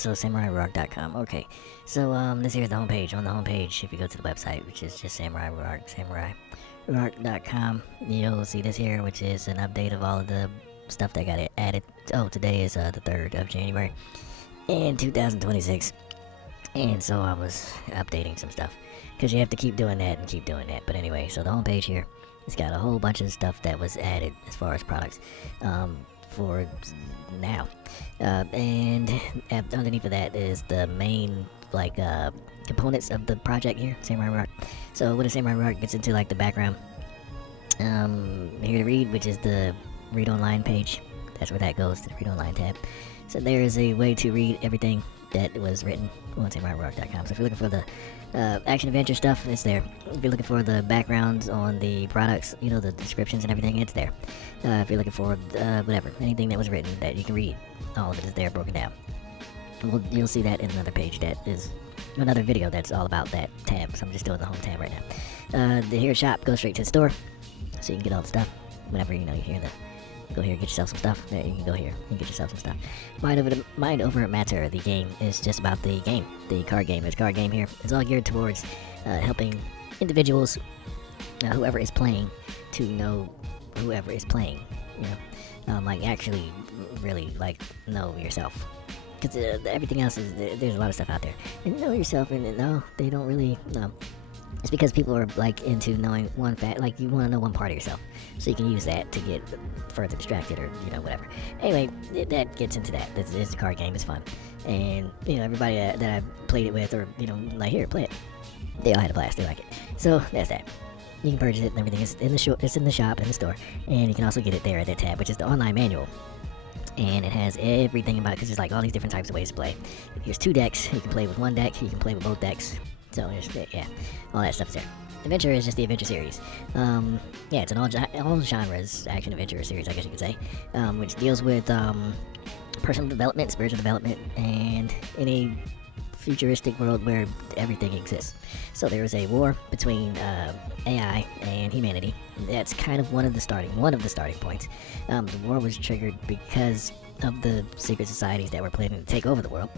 So SamuraiRuach.com. Okay, so this here's the homepage. On the homepage, if you go to the website, which is just Samurai Ruach, SamuraiRuach.com, you'll see this here, which is an update of all of the stuff that got added. Oh, today is the 3rd of January in 2026, and so I was updating some stuff because you have to keep doing that and keep doing that. But anyway, so the homepage here, it's got a whole bunch of stuff that was added as far as products for now, and underneath of that is the main components of the project here, Samurai Ruach. So what a Samurai Ruach gets into, like the background here to read, which is the read online page. That's where that goes, to the read online tab. So there is a way to read everything that was written on SamuraiRuach.com. So if you're looking for the action adventure stuff, it's there. If you're looking for the backgrounds on the products, you know, the descriptions and everything, it's there. If you're looking for whatever, anything that was written that you can read, all of it is there broken down. You'll see that in another page that is another video that's all about that tab. So I'm just doing the home tab right now. The here shop goes straight to the store, so you can get all the stuff whenever you hear that. Go here, get yourself some stuff. There, you can go here and get yourself some stuff. Mind Over Matter, the game, is just about the game, the card game. There's a card game here. It's all geared towards helping individuals, whoever is playing, to know whoever is playing. Like actually, really know yourself. Because everything else is there's a lot of stuff out there. And know yourself, and no, they don't really. It's because people are into knowing one fact, you want to know one part of yourself, so you can use that to get further distracted or whatever. Anyway, that gets into that. It's a card game. It's fun, and everybody that I played it with, or here, play it. They all had a blast. They like it. So that's that. You can purchase it and everything. It's in the It's in the shop, in the store, and you can also get it there at that tab, which is the online manual. And it has everything about it, because there's all these different types of ways to play. Here's 2 decks. You can play with one deck. You can play with both decks. So yeah, all that stuff is there. Adventure is just the adventure series. Yeah, it's an all genres action adventure series, I guess you could say, which deals with personal development, spiritual development, and in a futuristic world where everything exists. So there is a war between AI and humanity. That's kind of one of the starting points. The war was triggered because of the secret societies that were planning to take over the world.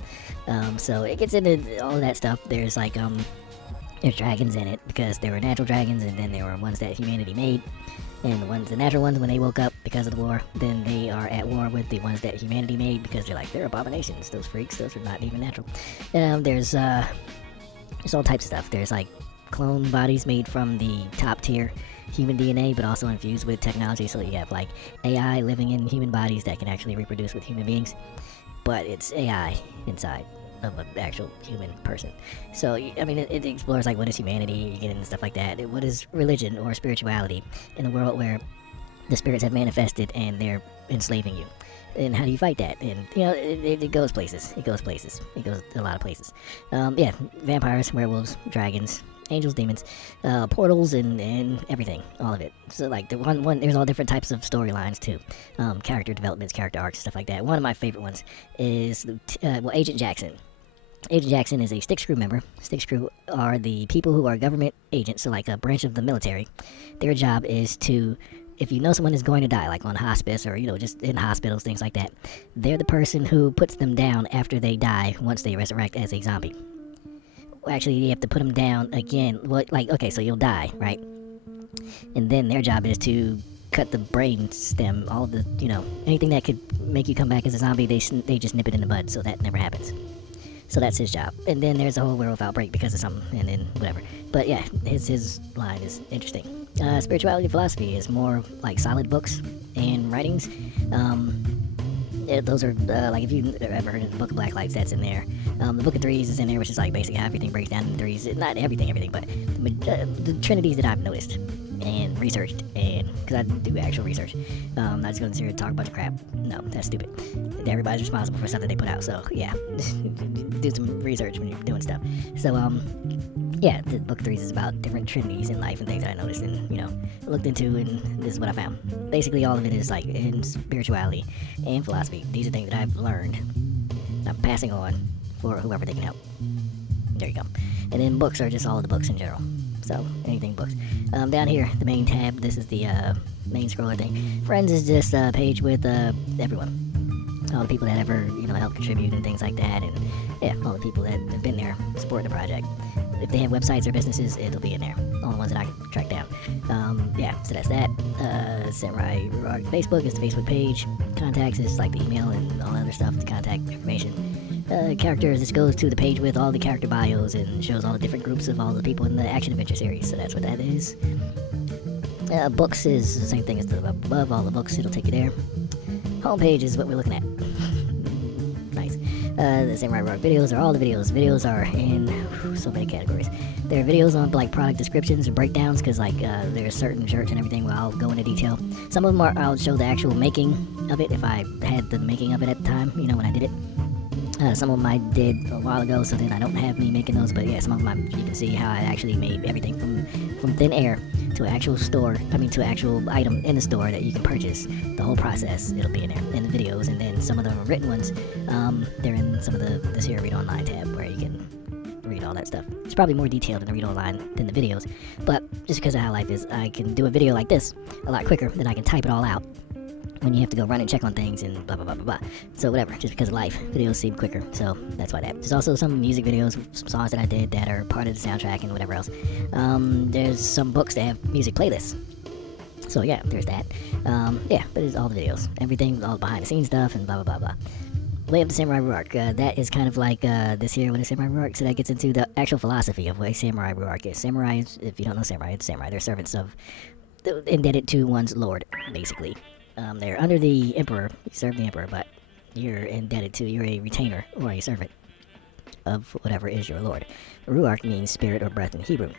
So it gets into all of that stuff. There's there's dragons in it, because there were natural dragons, and then there were ones that humanity made. And the natural ones, when they woke up because of the war, then they are at war with the ones that humanity made, because they're abominations. Those freaks, those are not even natural. There's all types of stuff. There's clone bodies made from the top tier human DNA, but also infused with technology. So you have AI living in human bodies that can actually reproduce with human beings, but it's AI inside of an actual human person. So it explores what is humanity. You get into stuff like that. What is religion or spirituality in a world where the spirits have manifested and they're enslaving you, and how do you fight that? And it goes places. It goes a lot of places. Yeah, vampires, werewolves, dragons, angels, demons, portals, and everything, all of it. So there's all different types of storylines too, character developments, character arcs, stuff like that. One of my favorite ones is Agent Jackson. Agent Jackson is a stick screw member. Stick screw are the people who are government agents, so a branch of the military. Their job is to, if you know someone is going to die, on hospice or just in hospitals, things like that, they're the person who puts them down after they die once they resurrect as a zombie. Actually, you have to put them down again. Okay, so you'll die, right? And then their job is to cut the brain stem, all of the, anything that could make you come back as a zombie, they just nip it in the bud, so that never happens. So that's his job. And then there's a whole werewolf outbreak because of something, and then whatever. But yeah, his line is interesting. Spirituality and philosophy is more solid books and writings. Those are, if you've ever heard of the Book of Black Lights, that's in there. The Book of Threes is in there, which is basically how everything breaks down into threes. Not everything, but the trinities that I've noticed and researched, and because I do actual research. I'm not just going to sit here and talk a bunch of crap. No, that's stupid. Everybody's responsible for stuff that they put out, so yeah, do some research when you're doing stuff. So yeah, the Book of Threes is about different trinities in life and things that I noticed and looked into, and this is what I found. Basically, all of it is in spirituality and philosophy. These are things that I've learned. I'm passing on for whoever they can help. There you go. And then books are just all of the books in general. So anything books. Down here, the main tab. This is the main scroller thing. Friends is just a page with everyone. all the people that ever, helped contribute and things like that, and yeah, all the people that have been there supporting the project. If they have websites or businesses, it'll be in there. All the ones that I can track down. Yeah, so that's that. Samurai Ruach Facebook is the Facebook page. Contacts is like the email and all other stuff, the contact information. Characters, this goes to the page with all the character bios and shows all the different groups of all the people in the action adventure series. So that's what that is. Books is the same thing as the above. All the books, it'll take you there. Homepage is what we're looking at. Nice. The Samurai Ruach videos are all the videos. Videos are in so many categories. There are videos on like product descriptions and breakdowns, because like there's certain shirts and everything where I'll go into detail. Some of them I'll show the actual making of it if I had the making of it at the time, when I did it. Some of them I did a while ago, so then I don't have me making those, but yeah, some of them you can see how I actually made everything from thin air to an actual to actual item in the store that you can purchase. The whole process, it'll be in there, in the videos, and then some of the written ones, they're in some of this here Read Online tab, where you can read all that stuff. It's probably more detailed in the Read Online than the videos, but just because of how life is, I can do a video like this a lot quicker than I can type it all out when you have to go run and check on things and blah blah blah blah blah. So whatever, just because of life, videos seem quicker, so that's why that. There's also some music videos, some songs that I did that are part of the soundtrack and whatever else. There's some books that have music playlists. So yeah, there's that. Yeah, but it's all the videos, everything, all behind the scenes stuff and blah blah blah blah. Way of the Samurai Ruach, that is kind of like this here with the Samurai Ruach, so that gets into the actual philosophy of what a Samurai Ruach is. Samurai is, if you don't know samurai, it's samurai. They're servants of, indebted to one's lord, basically. They're under the emperor, you serve the emperor, but you're a retainer or a servant of whatever is your lord. Ruach means spirit or breath in Hebrew.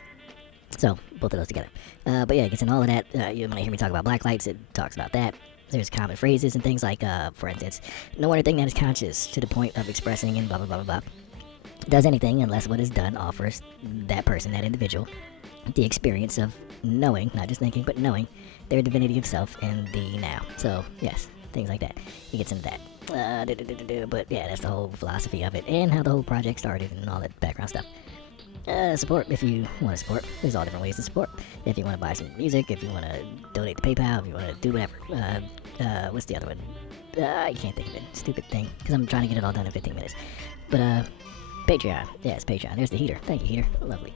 So, both of those together. But yeah, it gets in all of that. You might hear me talk about black lights, it talks about that. There's common phrases and things like, for instance, no one or thing that is conscious to the point of expressing and blah blah blah blah blah does anything unless what is done offers that person, that individual, the experience of knowing, not just thinking, but knowing their divinity of self in the now. So, yes, things like that. It gets into that. But yeah, that's the whole philosophy of it and how the whole project started and all that background stuff. Support, if you want to support. There's all different ways to support. If you want to buy some music, if you want to donate to PayPal, if you want to do whatever. What's the other one? I can't think of it. Stupid thing. Because I'm trying to get it all done in 15 minutes. But, Patreon. Yeah, it's Patreon. There's the heater. Thank you, heater. Lovely.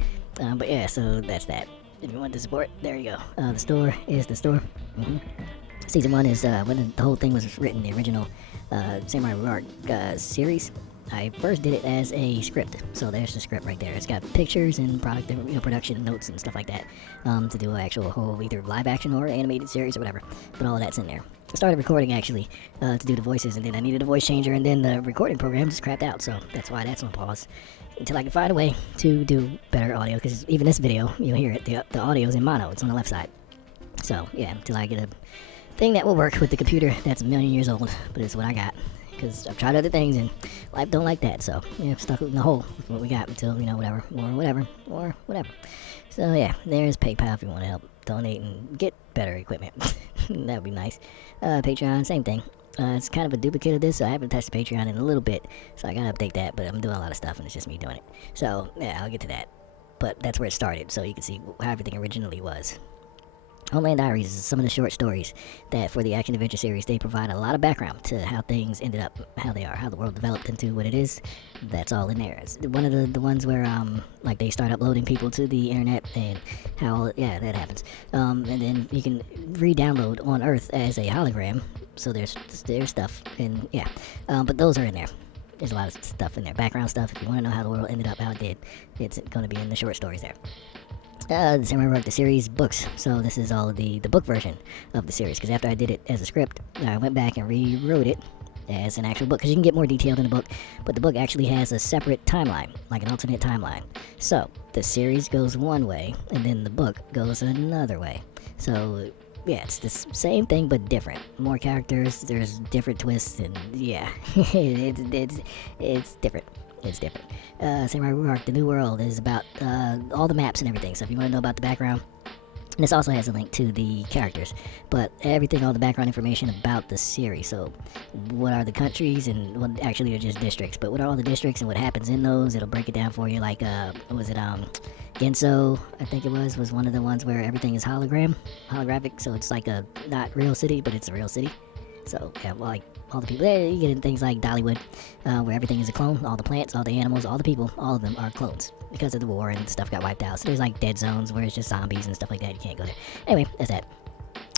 But yeah, so that's that. If you want to support, there you go. The store is the store. Season 1 is when the whole thing was written, the original Samurai Ruach series. I first did it as a script, so there's the script right there. It's got pictures and production notes and stuff like that to do an actual whole either live action or animated series or whatever. But all of that's in there. I started recording actually to do the voices, and then I needed a voice changer, and then the recording program just crapped out, so that's why that's on pause until I can find a way to do better audio. Because even this video, you'll hear it. The audio's in mono. It's on the left side. So yeah, until I get a thing that will work with the computer that's a million years old, but it's what I got. Because I've tried other things and life don't like that, so yeah, stuck in the hole with what we got until, whatever. So yeah, there's PayPal if you want to help donate and get better equipment. That would be nice. Patreon, same thing. It's kind of a duplicate of this, so I haven't touched Patreon in a little bit, so I gotta update that, but I'm doing a lot of stuff and it's just me doing it. So yeah, I'll get to that. But that's where it started, so you can see how everything originally was. Homeland Diaries is some of the short stories that for the action adventure series, they provide a lot of background to how things ended up, how they are, how the world developed into what it is. That's all in there. It's one of the ones where like they start uploading people to the internet and how that happens. And then you can re-download on Earth as a hologram. So there's stuff and but those are in there. There's a lot of stuff in there, background stuff. If you want to know how the world ended up, how it did, it's going to be in the short stories there. The Samurai Ruach, the series books. So this is all the book version of the series. Because after I did it as a script, I went back and rewrote it as an actual book. Because you can get more detailed in the book, but the book actually has a separate timeline, like an alternate timeline. So the series goes one way, and then the book goes another way. So yeah, it's the same thing but different. More characters, there's different twists, and yeah, it's different. It's different. Samurai Ruach, the New World, is about all the maps and everything. So if you want to know about the background, and this also has a link to the characters, but everything, all the background information about the series. So what are the countries, and well, actually they're just districts, but what are all the districts and what happens in those? It'll break it down for you. Like Genso, I think it was one of the ones where everything is holographic. So it's like a not real city, but it's a real city. So yeah, well, like all the people there, you get in things like Dollywood, where everything is a clone. All the plants, all the animals, all the people, all of them are clones because of the war and stuff got wiped out. So there's like dead zones where it's just zombies and stuff like that. You can't go there. Anyway, that's that.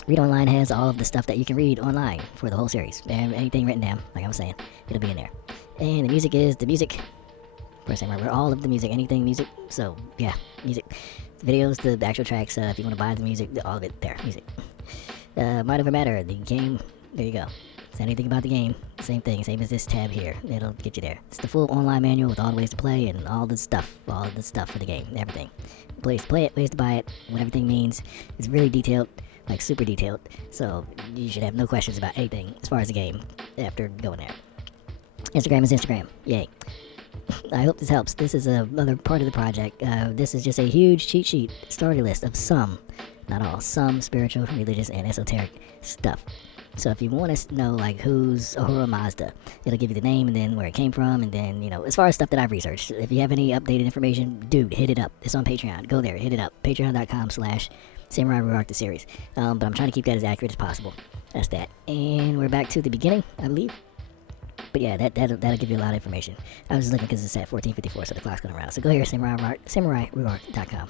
Read Online has all of the stuff that you can read online for the whole series. And anything written down, like I was saying, it'll be in there. And the music is the music. Of course, I remember all of the music, anything music. So yeah, music, the videos, the actual tracks. If you want to buy the music, all of it there, music. Might Ever Matter, the game. There you go. Say anything about the game, same thing, same as this tab here. It'll get you there. It's the full online manual with all the ways to play and all the stuff for the game, everything. Ways to play it, ways to buy it, what everything means. It's really detailed, like super detailed. So you should have no questions about anything as far as the game after going there. Instagram is Instagram. Yay. I hope this helps. This is another part of the project. This is just a huge cheat sheet story list of some, not all, some spiritual, religious, and esoteric stuff. So if you want to know like who's Ahura Mazda, it'll give you the name and then where it came from, and then, you know, as far as stuff that I've researched. If you have any updated information, dude, hit it up. It's on Patreon. Go there, hit it up. Patreon.com/Samurai Ruach the series. But I'm trying to keep that as accurate as possible. That's that. And we're back to the beginning, I believe. But yeah, that'll give you a lot of information. I was just looking because it's at 14:54, so the clock's going around. So go here, SamuraiRuach.com.